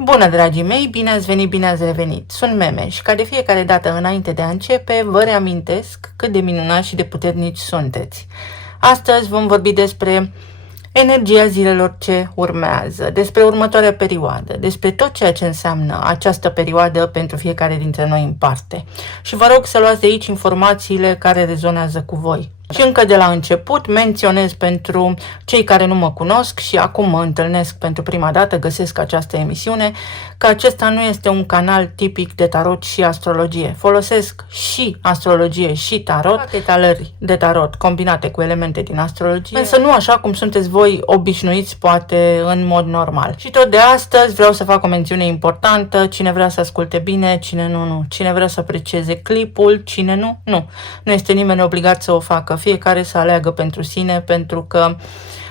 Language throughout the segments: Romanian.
Bună, dragii mei, bine ați venit, bine ați revenit. Sunt Meme și ca de fiecare dată înainte de a începe, vă reamintesc cât de minunați și de puternici sunteți. Astăzi vom vorbi despre energia zilelor ce urmează, despre următoarea perioadă, despre tot ceea ce înseamnă această perioadă pentru fiecare dintre noi în parte. Și vă rog să luați de aici informațiile care rezonează cu voi. Și încă de la început menționez pentru cei care nu mă cunosc și acum mă întâlnesc pentru prima dată, găsesc această emisiune, că acesta nu este un canal tipic de tarot și astrologie. Folosesc și astrologie și tarot, etalări de tarot combinate cu elemente din astrologie, însă nu așa cum sunteți voi obișnuiți, poate în mod normal. Și tot de astăzi vreau să fac o mențiune importantă: cine vrea să asculte bine, cine nu. Cine vrea să aprecieze clipul, cine nu. Nu este nimeni obligat să o facă. Fiecare să aleagă pentru sine, pentru că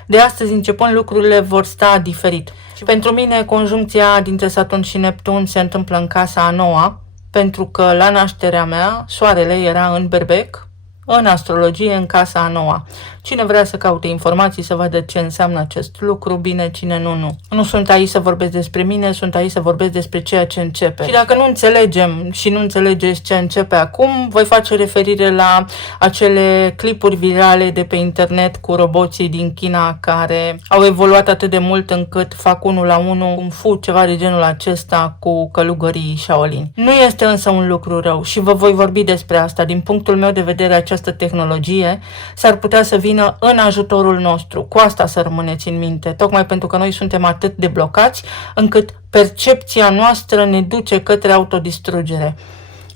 de astăzi începând lucrurile vor sta diferit. Și pentru mine conjuncția dintre Saturn și Neptun se întâmplă în casa a noua, pentru că la nașterea mea soarele era în Berbec, în astrologie, în casa a noua. Cine vrea să caute informații, să vadă ce înseamnă acest lucru, bine, cine nu. Nu sunt aici să vorbesc despre mine, sunt aici să vorbesc despre ceea ce începe. Și dacă nu înțelegem și nu înțelegeți ce începe acum, voi face referire la acele clipuri virale de pe internet cu roboții din China care au evoluat atât de mult încât fac unul la unul Kung Fu, ceva de genul acesta cu călugării Shaolin. Nu este însă un lucru rău și vă voi vorbi despre asta. Din punctul meu de vedere, această tehnologie s-ar putea să vină în ajutorul nostru. Cu asta să rămâneți în minte, tocmai pentru că noi suntem atât de blocați încât percepția noastră ne duce către autodistrugere.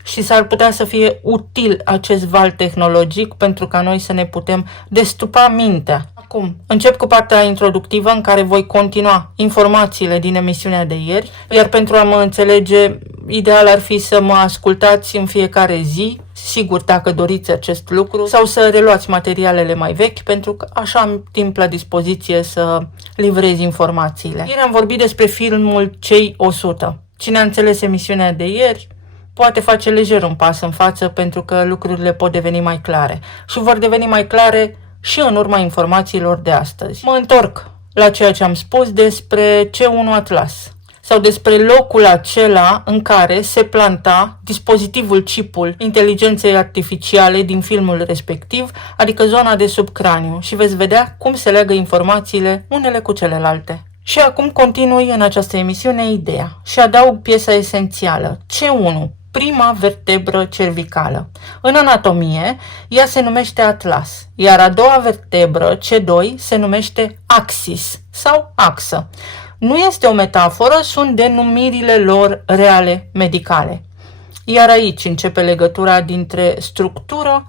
Și s-ar putea să fie util acest val tehnologic pentru ca noi să ne putem destupa mintea. Acum, încep cu partea introductivă în care voi continua informațiile din emisiunea de ieri, iar pentru a mă înțelege, ideal ar fi să mă ascultați în fiecare zi, sigur dacă doriți acest lucru, sau să reluați materialele mai vechi, pentru că așa am timp la dispoziție să livrez informațiile. Ieri am vorbit despre filmul Cei 100. Cine a înțeles emisiunea de ieri poate face lejer un pas în față, pentru că lucrurile pot deveni mai clare. Și vor deveni mai clare și în urma informațiilor de astăzi. Mă întorc la ceea ce am spus despre C1 Atlas, sau despre locul acela în care se planta dispozitivul, chipul inteligenței artificiale din filmul respectiv, adică zona de sub craniu, și veți vedea cum se leagă informațiile unele cu celelalte. Și acum continui în această emisiune ideea și adaug piesa esențială, C1, prima vertebră cervicală. În anatomie, ea se numește atlas, iar a doua vertebră, C2, se numește axis sau axă. Nu este o metaforă, sunt denumirile lor reale medicale. Iar aici începe legătura dintre structură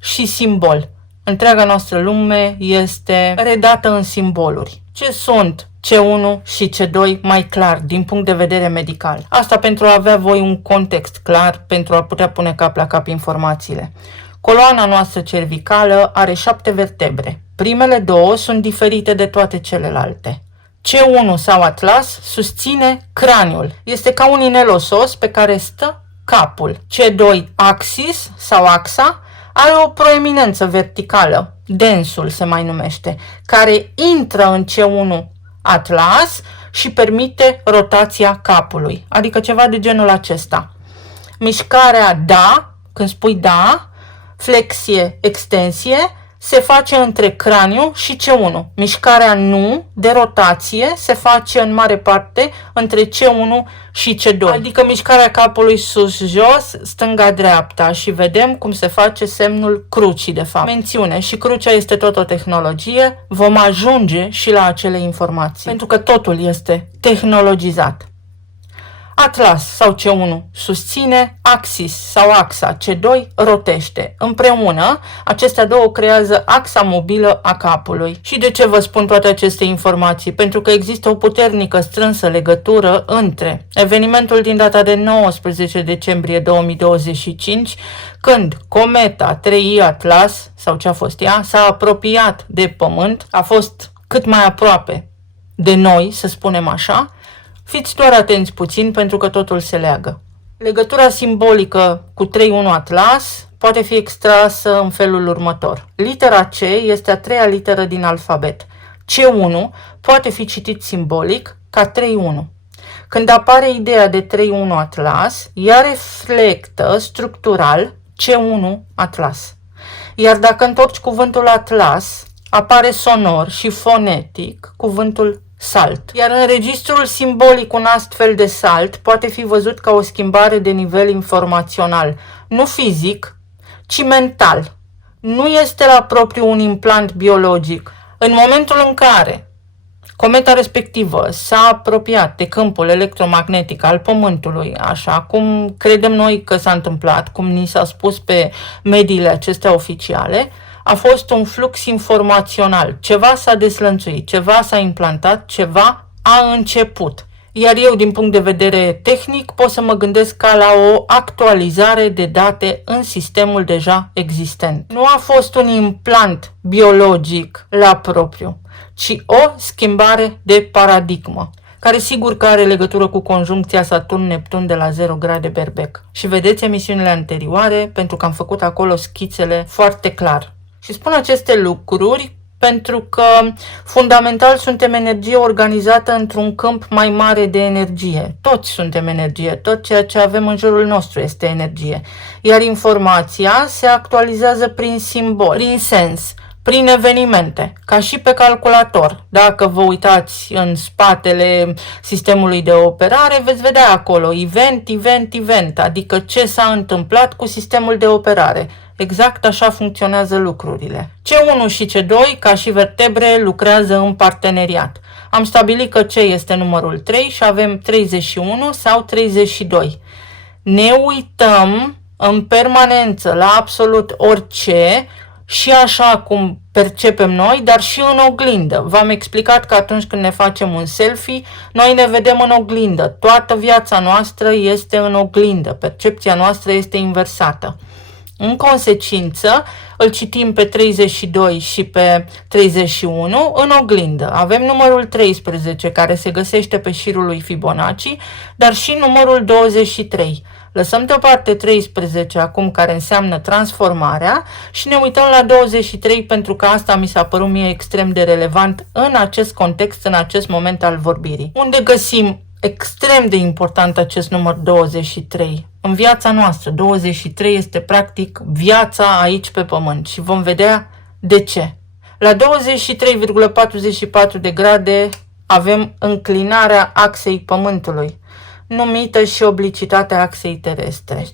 și simbol. Întreaga noastră lume este redată în simboluri. Ce sunt C1 și C2 mai clar din punct de vedere medical? Asta pentru a avea voi un context clar, pentru a putea pune cap la cap informațiile. Coloana noastră cervicală are 7 vertebre. Primele 2 sunt diferite de toate celelalte. C1 sau atlas susține craniul. Este ca un inel osos pe care stă capul. C2 axis sau axa are o proeminență verticală, densul se mai numește, care intră în C1 atlas și permite rotația capului, adică ceva de genul acesta. Mișcarea da, când spui da, flexie, extensie, se face între craniu și C1. Mișcarea nu, de rotație, se face în mare parte între C1 și C2. Adică mișcarea capului sus-jos, stânga-dreapta, și vedem cum se face semnul crucii, de fapt. Mențiune, și crucea este tot o tehnologie, vom ajunge și la acele informații, pentru că totul este tehnologizat. Atlas sau C1 susține, axis sau axa C2 rotește. Împreună, acestea două creează axa mobilă a capului. Și de ce vă spun toate aceste informații? Pentru că există o puternică, strânsă legătură între evenimentul din data de 19 decembrie 2025, când cometa 3i Atlas, sau ce a fost ea, s-a apropiat de Pământ, a fost cât mai aproape de noi, să spunem așa. Fiți doar atenți puțin, pentru că totul se leagă. Legătura simbolică cu 3-1 Atlas poate fi extrasă în felul următor. Litera C este a treia literă din alfabet. C1 poate fi citit simbolic ca 3-1. Când apare ideea de 3-1 Atlas, ea reflectă structural C1 Atlas. Iar dacă întorci cuvântul Atlas, apare sonor și fonetic cuvântul salt. Iar în registrul simbolic un astfel de salt poate fi văzut ca o schimbare de nivel informațional, nu fizic, ci mental. Nu este la propriu un implant biologic. În momentul în care cometa respectivă s-a apropiat de câmpul electromagnetic al Pământului, așa cum credem noi că s-a întâmplat, cum ni s-a spus pe mediile acestea oficiale, a fost un flux informațional. Ceva s-a deslănțuit, ceva s-a implantat, ceva a început. Iar eu, din punct de vedere tehnic, pot să mă gândesc ca la o actualizare de date în sistemul deja existent. Nu a fost un implant biologic la propriu, ci o schimbare de paradigmă, care sigur că are legătură cu conjuncția Saturn-Neptun de la 0 grade berbec. Și vedeți emisiunile anterioare, pentru că am făcut acolo schițele foarte clar. Și spun aceste lucruri pentru că fundamental suntem energie organizată într-un câmp mai mare de energie. Toți suntem energie, tot ceea ce avem în jurul nostru este energie. Iar informația se actualizează prin simbol, prin sens, prin evenimente, ca și pe calculator. Dacă vă uitați în spatele sistemului de operare, veți vedea acolo event, adică ce s-a întâmplat cu sistemul de operare. Exact așa funcționează lucrurile. C1 și C2, ca și vertebre, lucrează în parteneriat. Am stabilit că C este numărul 3 și avem 31 sau 32. Ne uităm în permanență la absolut orice și așa cum percepem noi, dar și în oglindă. V-am explicat că atunci când ne facem un selfie, noi ne vedem în oglindă. Toată viața noastră este în oglindă. Percepția noastră este inversată. În consecință, îl citim pe 32 și pe 31 în oglindă. Avem numărul 13 care se găsește pe șirul lui Fibonacci, dar și numărul 23. Lăsăm deoparte 13 acum, care înseamnă transformarea, și ne uităm la 23 pentru că asta mi s-a părut mie extrem de relevant în acest context, în acest moment al vorbirii. Unde găsim extrem de important acest număr 23? În viața noastră. 23 este practic viața aici pe pământ și vom vedea de ce. La 23,44 de grade avem înclinarea axei Pământului, numită și oblicitatea axei terestre. 3,4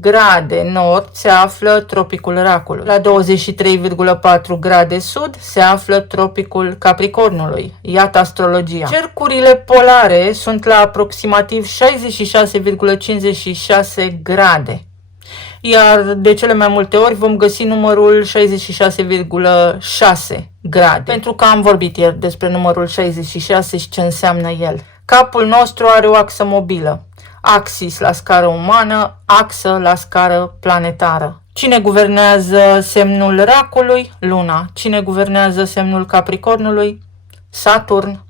grade nord se află tropicul Racului. La 23,4 grade sud se află tropicul Capricornului. Iată astrologia. Cercurile polare sunt la aproximativ 66,56 grade. Iar de cele mai multe ori vom găsi numărul 66,6 grade. Pentru că am vorbit ieri despre numărul 66 și ce înseamnă el. Capul nostru are o axă mobilă, axis la scară umană, axă la scară planetară. Cine guvernează semnul Racului? Luna. Cine guvernează semnul Capricornului? Saturn.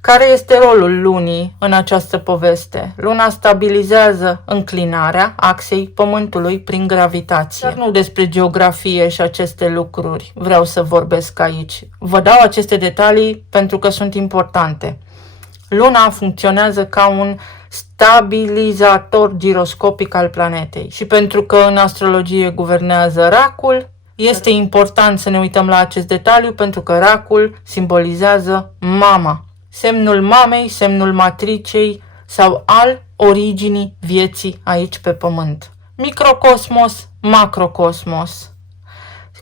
Care este rolul lunii în această poveste? Luna stabilizează înclinarea axei Pământului prin gravitație. Dar nu despre geografie și aceste lucruri vreau să vorbesc aici. Vă dau aceste detalii pentru că sunt importante. Luna funcționează ca un stabilizator giroscopic al planetei și pentru că în astrologie guvernează Racul, este important să ne uităm la acest detaliu pentru că Racul simbolizează mama. Semnul mamei, semnul matricei sau al originii vieții aici pe pământ. Microcosmos, macrocosmos.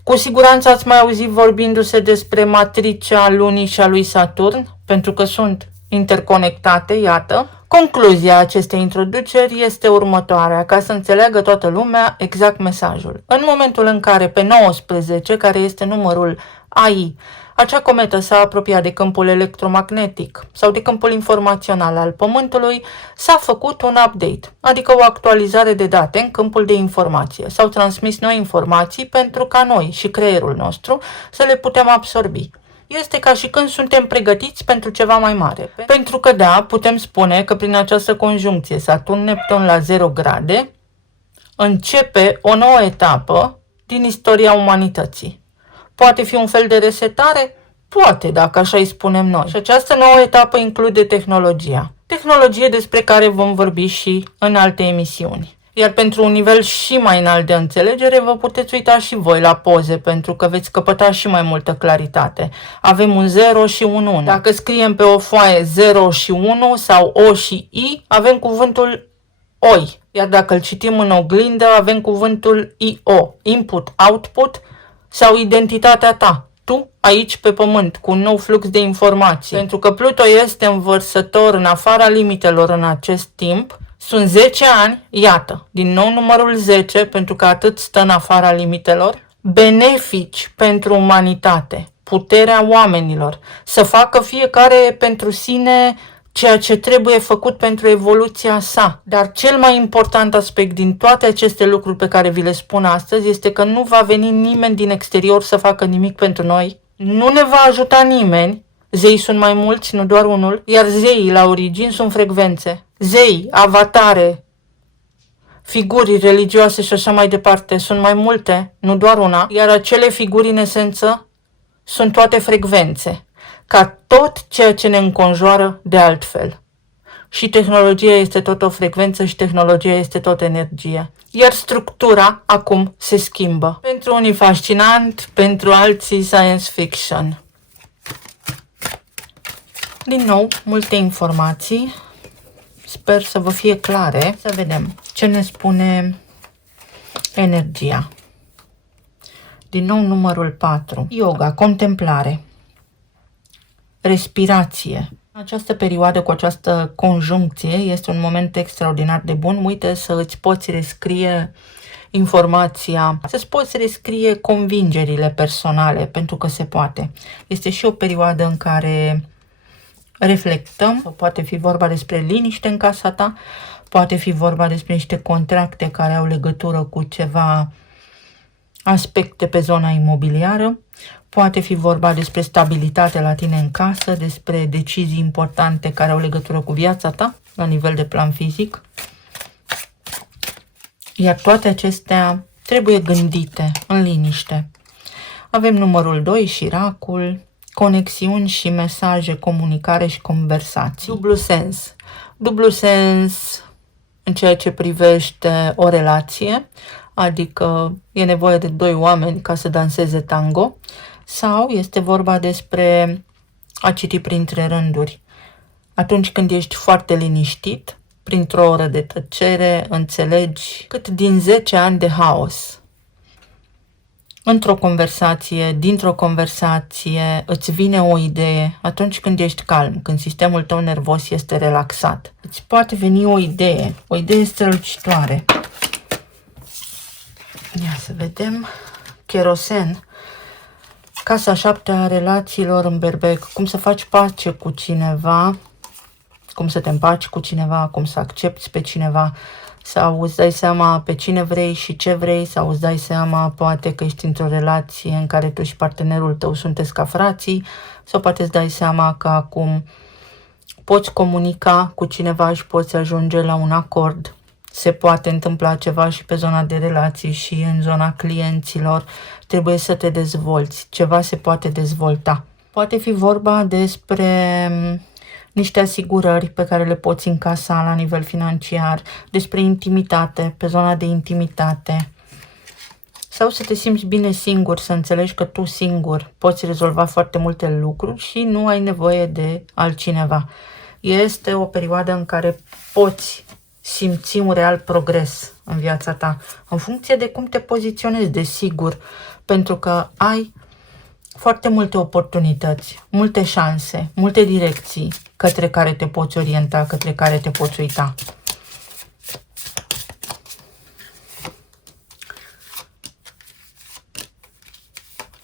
Cu siguranță ați mai auzit vorbindu-se despre matricea lunii și a lui Saturn, pentru că sunt interconectate, iată. Concluzia acestei introduceri este următoarea, ca să înțeleagă toată lumea exact mesajul. În momentul în care pe 19, care este numărul AI, acea cometă s-a apropiat de câmpul electromagnetic sau de câmpul informațional al Pământului, s-a făcut un update, adică o actualizare de date în câmpul de informație. S-au transmis noi informații pentru ca noi și creierul nostru să le putem absorbi. Este ca și când suntem pregătiți pentru ceva mai mare. Pentru că da, putem spune că prin această conjuncție Saturn-Neptun la 0 grade începe o nouă etapă din istoria umanității. Poate fi un fel de resetare? Poate, dacă așa îi spunem noi. Și această nouă etapă include tehnologia. tehnologie despre care vom vorbi și în alte emisiuni. Iar pentru un nivel și mai înalt de înțelegere, vă puteți uita și voi la poze, pentru că veți căpăta și mai multă claritate. Avem un 0 și un 1. Dacă scriem pe o foaie 0 și 1 sau O și I, avem cuvântul OI. Iar dacă îl citim în oglindă, avem cuvântul IO, input, output sau identitatea ta. Tu, aici pe pământ, cu un nou flux de informații. Pentru că Pluto este învărsător în afara limitelor în acest timp, sunt 10 ani, iată, din nou numărul 10, pentru că atât stă în afara limitelor, benefici pentru umanitate, puterea oamenilor, să facă fiecare pentru sine ceea ce trebuie făcut pentru evoluția sa. Dar cel mai important aspect din toate aceste lucruri pe care vi le spun astăzi este că nu va veni nimeni din exterior să facă nimic pentru noi, nu ne va ajuta nimeni. Zeii sunt mai mulți, nu doar unul, iar zeii la origini sunt frecvențe. Zei, avatare, figuri religioase și așa mai departe sunt mai multe, nu doar una, iar acele figuri în esență sunt toate frecvențe, ca tot ceea ce ne înconjoară de altfel. Și tehnologia este tot o frecvență și tehnologia este tot energie. Iar structura acum se schimbă. Pentru unii fascinant, pentru alții science fiction. Din nou, multe informații. Sper să vă fie clare. Să vedem ce ne spune energia. Din nou numărul 4. Yoga, contemplare, respirație. Această perioadă cu această conjuncție este un moment extraordinar de bun. Uite să îți poți rescrie informația, să-ți poți rescrie convingerile personale, pentru că se poate. Este și o perioadă în care reflectăm, sau poate fi vorba despre liniște în casa ta, poate fi vorba despre niște contracte care au legătură cu ceva aspecte pe zona imobiliară, poate fi vorba despre stabilitate la tine în casă, despre decizii importante care au legătură cu viața ta la nivel de plan fizic. Iar toate acestea trebuie gândite în liniște. Avem numărul 2, șiracul, conexiuni și mesaje, comunicare și conversații. Dublu sens. Dublu sens în ceea ce privește o relație, adică e nevoie de 2 oameni ca să danseze tango, sau este vorba despre a citi printre rânduri. Atunci când ești foarte liniștit, printr-o oră de tăcere, înțelegi cât din 10 ani de haos. Într-o conversație, dintr-o conversație, îți vine o idee atunci când ești calm, când sistemul tău nervos este relaxat. Îți poate veni o idee strălucitoare. Ia să vedem. Cherosen. Casa 7 a relațiilor în berbec. Cum să faci pace cu cineva, cum să te împaci cu cineva, cum să accepti pe cineva, sau îți dai seama pe cine vrei și ce vrei, sau îți dai seama poate că ești într-o relație în care tu și partenerul tău sunteți ca frații, sau poate îți dai seama că acum poți comunica cu cineva și poți ajunge la un acord. Se poate întâmpla ceva și pe zona de relații și în zona clienților. Trebuie să te dezvolți. Ceva se poate dezvolta. Poate fi vorba despre niște asigurări pe care le poți încasa la nivel financiar, despre intimitate, pe zona de intimitate. Sau să te simți bine singur, să înțelegi că tu singur poți rezolva foarte multe lucruri și nu ai nevoie de altcineva. Este o perioadă în care poți simți un real progres în viața ta, în funcție de cum te poziționezi, desigur, pentru că ai foarte multe oportunități, multe șanse, multe direcții către care te poți orienta, către care te poți uita.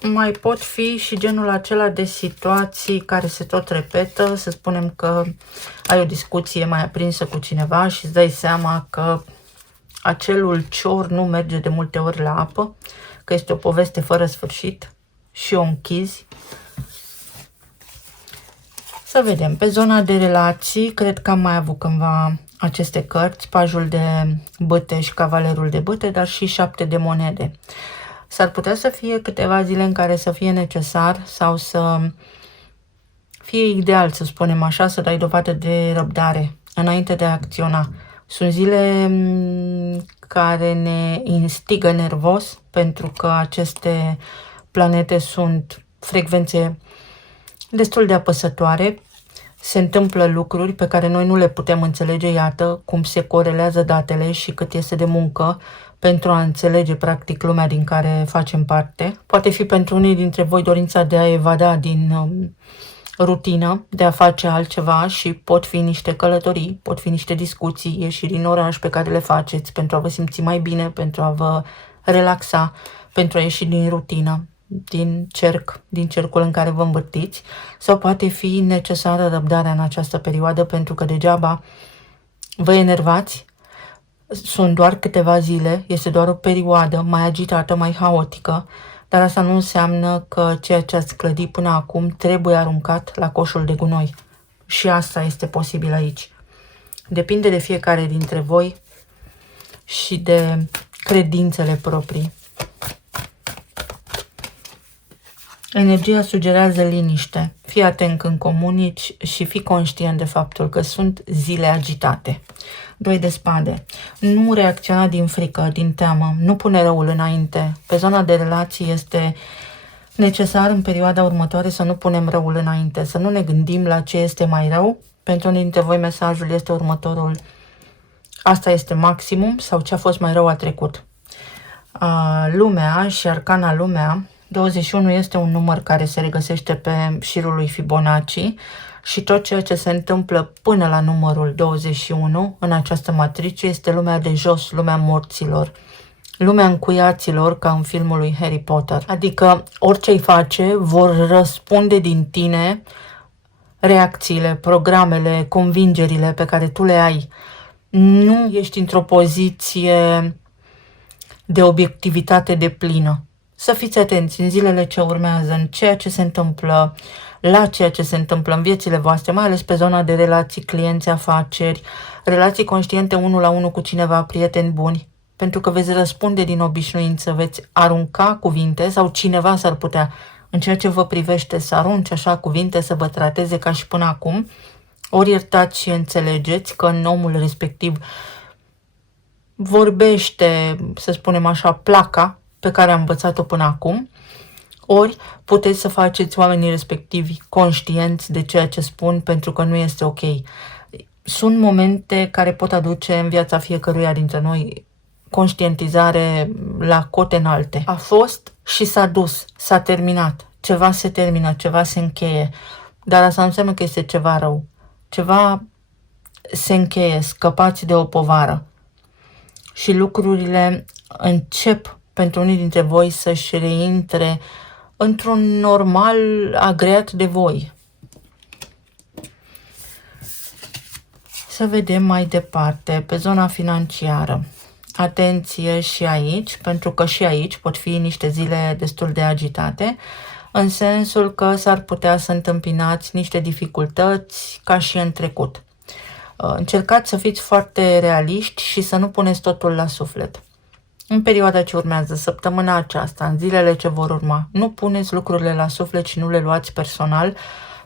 Mai pot fi și genul acela de situații care se tot repetă, să spunem că ai o discuție mai aprinsă cu cineva și îți dai seama că acel ulcior nu merge de multe ori la apă, că este o poveste fără sfârșit și o închizi. Să vedem, pe zona de relații, cred că am mai avut cândva aceste cărți, pajul de bâte și cavalerul de bâte, dar și 7 de monede. S-ar putea să fie câteva zile în care să fie necesar sau să fie ideal, să spunem așa, să dai dovadă de răbdare înainte de a acționa. Sunt zile care ne instigă nervos pentru că aceste planete sunt frecvențe destul de apăsătoare. Se întâmplă lucruri pe care noi nu le putem înțelege, iată cum se corelează datele și cât este de muncă pentru a înțelege practic lumea din care facem parte. Poate fi pentru unii dintre voi dorința de a evada din rutină, de a face altceva și pot fi niște călătorii, pot fi niște discuții, ieșiri din oraș pe care le faceți pentru a vă simți mai bine, pentru a vă relaxa, pentru a ieși din rutină, din cercul în care vă învârtiți, sau poate fi necesară răbdarea în această perioadă pentru că degeaba vă enervați. Sunt doar câteva zile, este doar o perioadă mai agitată, mai haotică, dar asta nu înseamnă că ceea ce ați clădit până acum trebuie aruncat la coșul de gunoi. Și asta este posibil aici. Depinde de fiecare dintre voi și de credințele proprii. Energia sugerează liniște. Fii atent când comunici și fii conștient de faptul că sunt zile agitate. 2 de spade. Nu reacționa din frică, din teamă. Nu pune răul înainte. Pe zona de relații este necesar în perioada următoare să nu punem răul înainte, să nu ne gândim la ce este mai rău. Pentru unii dintre voi mesajul este următorul. Asta este maximum sau ce a fost mai rău a trecut. Lumea și arcana lumea. 21 este un număr care se regăsește pe șirul lui Fibonacci și tot ceea ce se întâmplă până la numărul 21 în această matrice este lumea de jos, lumea morților, lumea încuiaților, ca în filmul lui Harry Potter. Adică orice îi face vor răspunde din tine reacțiile, programele, convingerile pe care tu le ai. Nu ești într-o poziție de obiectivitate deplină. Să fiți atenți în zilele ce urmează, în ceea ce se întâmplă, la ceea ce se întâmplă în viețile voastre, mai ales pe zona de relații, clienți, afaceri, relații conștiente 1 la 1 cu cineva, prieteni buni, pentru că veți răspunde din obișnuință, veți arunca cuvinte sau cineva s-ar putea, în ceea ce vă privește, să arunce așa cuvinte, să vă trateze ca și până acum, ori iertați și înțelegeți că în omul respectiv vorbește, să spunem așa, placa pe care am învățat-o până acum, ori puteți să faceți oamenii respectivi conștienți de ceea ce spun pentru că nu este ok. Sunt momente care pot aduce în viața fiecăruia dintre noi conștientizare la cote înalte. A fost și s-a dus, s-a terminat. Ceva se termină, ceva se încheie, dar asta nu înseamnă că este ceva rău. Ceva se încheie, scăpați de o povară și lucrurile încep pentru unii dintre voi să-și reintre într-un normal agreat de voi. Să vedem mai departe, pe zona financiară. Atenție și aici, pentru că și aici pot fi niște zile destul de agitate, în sensul că s-ar putea să întâmpinați niște dificultăți ca și în trecut. Încercați să fiți foarte realiști și să nu puneți totul la suflet. În perioada ce urmează, săptămâna aceasta, în zilele ce vor urma, nu puneți lucrurile la suflet și nu le luați personal,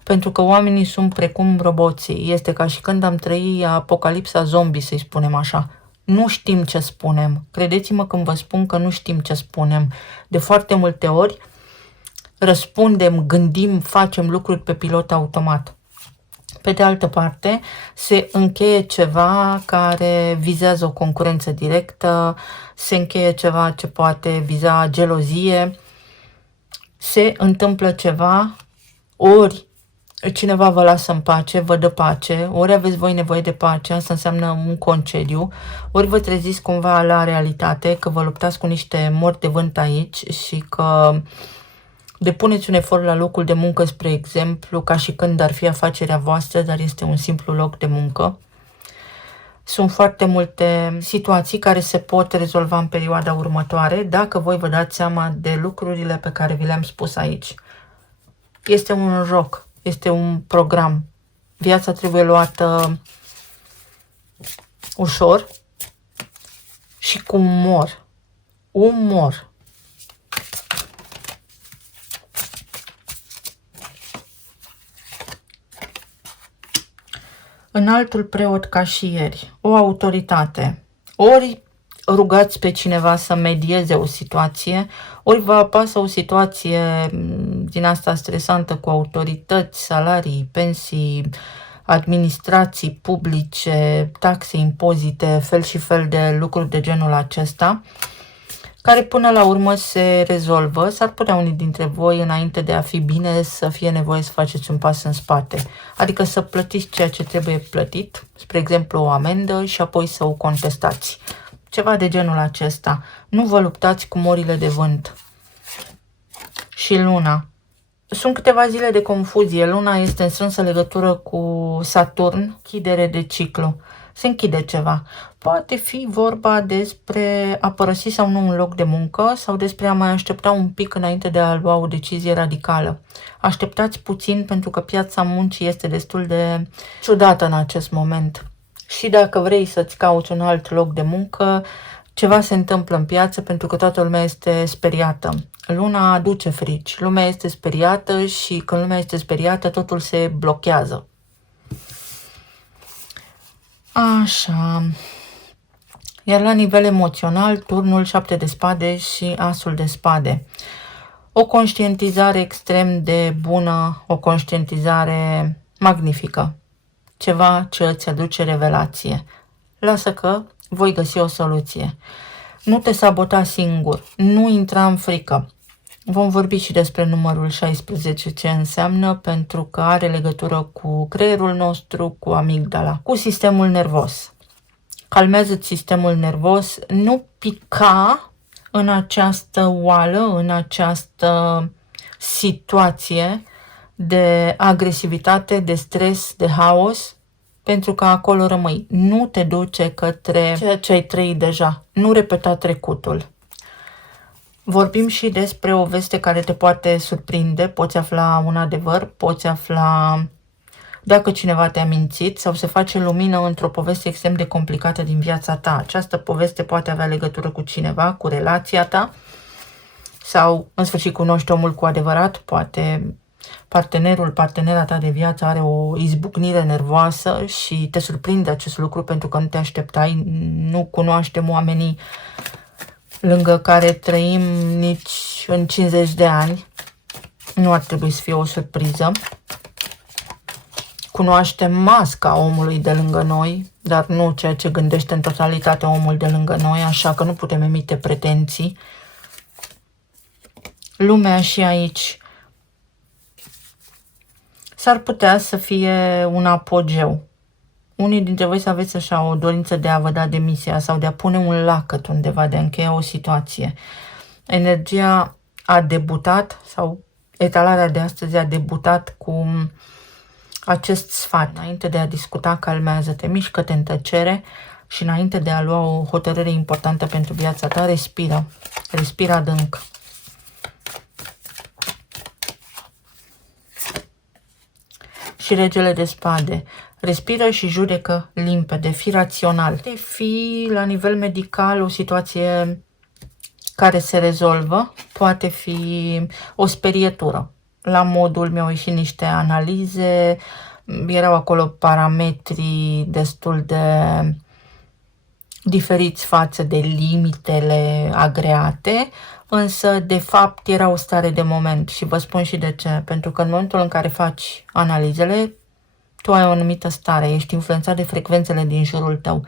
pentru că oamenii sunt precum roboții. Este ca și când am trăit apocalipsa zombie, să-i spunem așa. Nu știm ce spunem. Credeți-mă când vă spun că nu știm ce spunem. De foarte multe ori răspundem, gândim, facem lucruri pe pilot automat. Pe de altă parte, se încheie ceva care vizează o concurență directă, se încheie ceva ce poate viza gelozie, se întâmplă ceva, ori cineva vă lasă în pace, vă dă pace, ori aveți voi nevoie de pace, asta înseamnă un concediu, ori vă treziți cumva la realitate, că vă luptați cu niște mori de vânt aici și că depuneți un efort la locul de muncă, spre exemplu, ca și când ar fi afacerea voastră, dar este un simplu loc de muncă. Sunt foarte multe situații care se pot rezolva în perioada următoare, dacă voi vă dați seama de lucrurile pe care vi le-am spus aici. Este un joc, este un program. Viața trebuie luată ușor și cu umor. Umor. Înaltul preot ca și ieri, o autoritate. Ori rugați pe cineva să medieze o situație, ori vă apasă o situație din asta stresantă cu autorități, salarii, pensii, administrații publice, taxe, impozite, fel și fel de lucruri de genul acesta, care până la urmă se rezolvă. S-ar putea unii dintre voi, înainte de a fi bine, să fie nevoie să faceți un pas în spate. Adică să plătiți ceea ce trebuie plătit, spre exemplu o amendă, și apoi să o contestați. Ceva de genul acesta. Nu vă luptați cu morile de vânt. Și luna. Sunt câteva zile de confuzie. Luna este în strânsă legătură cu Saturn, chidere de ciclu. Se închide ceva. Poate fi vorba despre a părăsi sau nu un loc de muncă sau despre a mai aștepta un pic înainte de a lua o decizie radicală. Așteptați puțin pentru că piața muncii este destul de ciudată în acest moment. Și dacă vrei să-ți cauți un alt loc de muncă, ceva se întâmplă în piață pentru că toată lumea este speriată. Luna aduce frici. Lumea este speriată și când lumea este speriată, totul se blochează. Așa. Iar la nivel emoțional, turnul 7 de spade și asul de spade. O conștientizare extrem de bună, o conștientizare magnifică. Ceva ce îți aduce revelație. Lasă că voi găsi o soluție. Nu te sabota singur, nu intra în frică. Vom vorbi și despre numărul 16, ce înseamnă, pentru că are legătură cu creierul nostru, cu amigdala, cu sistemul nervos. Calmează-ți sistemul nervos, nu pica în această oală, în această situație de agresivitate, de stres, de haos, pentru că acolo rămâi. Nu te duce către ceea ce ai trăit deja. Nu repeta trecutul. Vorbim și despre o veste care te poate surprinde. Poți afla un adevăr, poți afla dacă cineva te-a mințit sau se face lumină într-o poveste extrem de complicată din viața ta. Această poveste poate avea legătură cu cineva, cu relația sau în sfârșit cunoști omul cu adevărat, poate partenera ta de viață are o izbucnire nervoasă și te surprinde acest lucru pentru că nu te așteptai. Nu cunoaștem oamenii lângă care trăim nici în 50 de ani. Nu ar trebui să fie o surpriză. Cunoaștem masca omului de lângă noi, dar nu ceea ce gândește în totalitate omul de lângă noi, așa că nu putem emite pretenții. Lumea și aici s-ar putea să fie un apogeu. Unii dintre voi să aveți așa o dorință de a vă da demisia sau de a pune un lacăt undeva, de a încheia o situație. Energia a debutat sau etalarea de astăzi a debutat cu acest sfat. Înainte de a discuta, calmează-te, mișcă-te în tăcere și înainte de a lua o hotărâre importantă pentru viața ta, respiră. Respiră adânc. Și regele de spade. Respiră și judecă limpede, fii rațional. Poate fi la nivel medical o situație care se rezolvă, poate fi o sperietură. La modul mi-au ieșit niște analize, erau acolo parametri destul de diferiți față de limitele agreate, însă de fapt era o stare de moment și vă spun și de ce. Pentru că în momentul în care faci analizele, tu ai o anumită stare, ești influențat de frecvențele din jurul tău,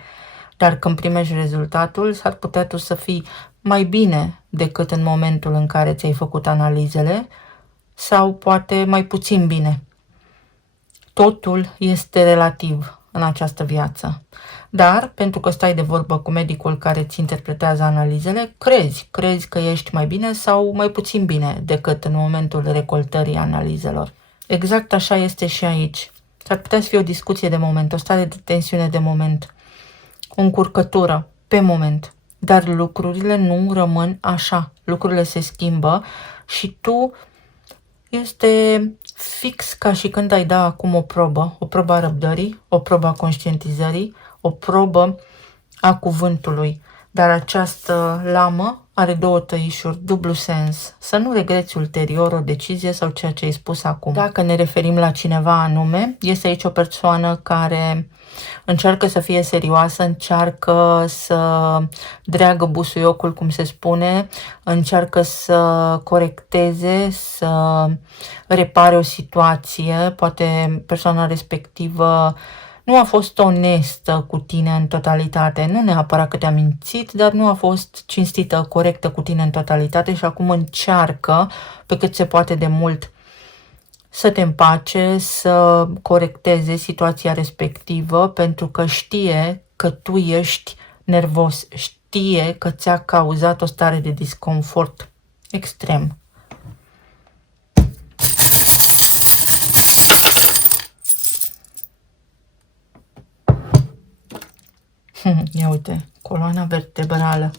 dar când primești rezultatul, s-ar putea tu să fii mai bine decât în momentul în care ți-ai făcut analizele sau poate mai puțin bine. Totul este relativ în această viață. Dar, pentru că stai de vorbă cu medicul care îți interpretează analizele, crezi că ești mai bine sau mai puțin bine decât în momentul recoltării analizelor. Exact așa este și aici. S-ar putea să fie o discuție de moment, o stare de tensiune de moment, o încurcătură pe moment. Dar lucrurile nu rămân așa. Lucrurile se schimbă și tu este fix ca și când ai da acum o probă a răbdării, o probă a conștientizării, o probă a cuvântului. Dar această lamă are două tăișuri, dublu sens. Să nu regreți ulterior o decizie sau ceea ce ai spus acum. Dacă ne referim la cineva anume, este aici o persoană care încearcă să fie serioasă, încearcă să dreagă busuiocul, cum se spune, încearcă să corecteze, să repare o situație. Poate persoana respectivă nu a fost onestă cu tine în totalitate, nu neapărat că te-a mințit, dar nu a fost cinstită, corectă cu tine în totalitate și acum încearcă pe cât se poate de mult să te împace, să corecteze situația respectivă, pentru că știe că tu ești nervos, știe că ți-a cauzat o stare de disconfort extrem. Ia uite, coloana vertebrală.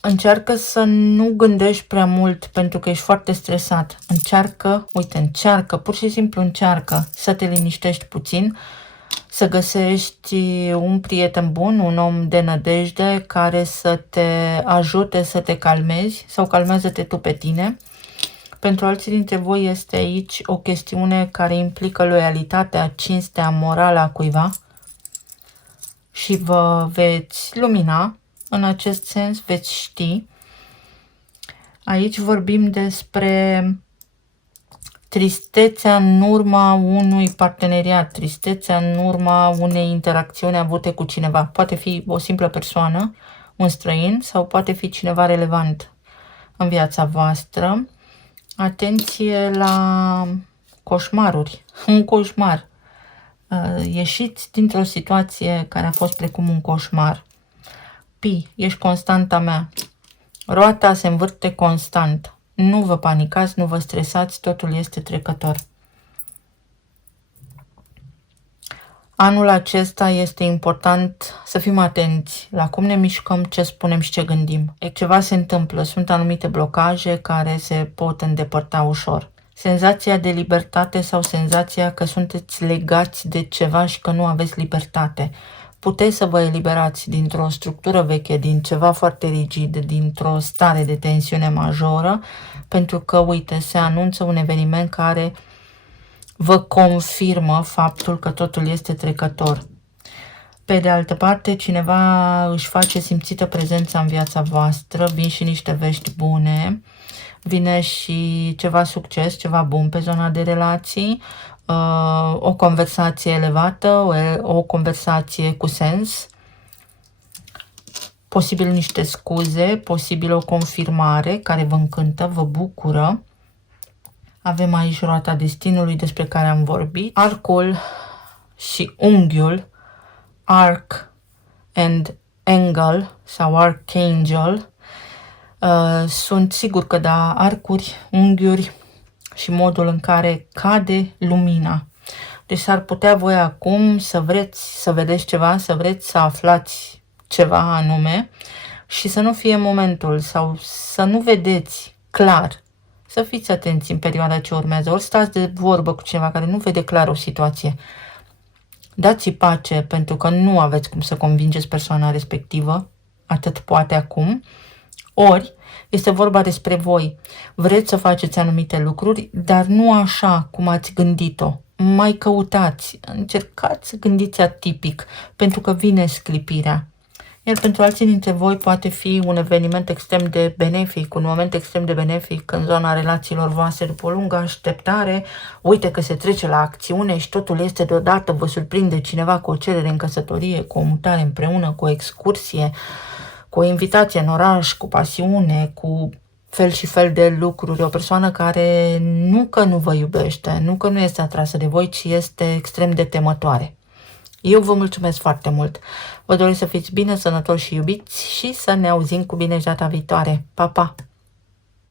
Încearcă să nu gândești prea mult pentru că ești foarte stresat. Încearcă, pur și simplu încearcă să te liniștești puțin, să găsești un prieten bun, un om de nădejde care să te ajute să te calmezi sau calmează-te tu pe tine. Pentru alții dintre voi este aici o chestiune care implică loialitatea, cinstea, morala cuiva și vă veți lumina. În acest sens veți ști. Aici vorbim despre tristețea în urma unui parteneriat, tristețea în urma unei interacțiuni avute cu cineva. Poate fi o simplă persoană, un străin, sau poate fi cineva relevant în viața voastră. Atenție la coșmaruri. Un coșmar. Ieșiți dintr-o situație care a fost precum un coșmar. Pi, ești constanta mea. Roata se învârte constant. Nu vă panicați, nu vă stresați, totul este trecător. Anul acesta este important să fim atenți la cum ne mișcăm, ce spunem și ce gândim. Ceva se întâmplă, sunt anumite blocaje care se pot îndepărta ușor. Senzația de libertate sau senzația că sunteți legați de ceva și că nu aveți libertate. Puteți să vă eliberați dintr-o structură veche, din ceva foarte rigid, dintr-o stare de tensiune majoră, pentru că, uite, se anunță un eveniment care vă confirmă faptul că totul este trecător. Pe de altă parte, cineva își face simțită prezența în viața voastră, vin și niște vești bune, vine și ceva succes, ceva bun pe zona de relații, o conversație elevată, o conversație cu sens, posibil niște scuze, posibil o confirmare care vă încântă, vă bucură. Avem aici roata destinului despre care am vorbit, arcul și unghiul, arc and angle sau archangel, sunt sigur că da, arcuri, unghiuri și modul în care cade lumina. Deci s-ar putea voi acum să vreți să vedeți ceva, să vreți să aflați ceva anume și să nu fie momentul sau să nu vedeți clar. Să fiți atenți în perioada ce urmează. Ori stați de vorbă cu cineva care nu vede clar o situație. Dați-i pace pentru că nu aveți cum să convingeți persoana respectivă, atât poate acum. Ori este vorba despre voi. Vreți să faceți anumite lucruri, dar nu așa cum ați gândit-o. Mai căutați, încercați să gândiți atipic, pentru că vine sclipirea. Iar pentru alții dintre voi poate fi un eveniment extrem de benefic, un moment extrem de benefic în zona relațiilor voastre după o lungă așteptare. Uite că se trece la acțiune și totul este deodată, vă surprinde cineva cu o cerere în căsătorie, cu o mutare împreună, cu o excursie, cu o invitație în oraș, cu pasiune, cu fel și fel de lucruri. O persoană care nu că nu vă iubește, nu că nu este atrasă de voi, ci este extrem de temătoare. Eu vă mulțumesc foarte mult. Vă doresc să fiți bine, sănătoși și iubiți și să ne auzim cu bine data viitoare. Pa, pa!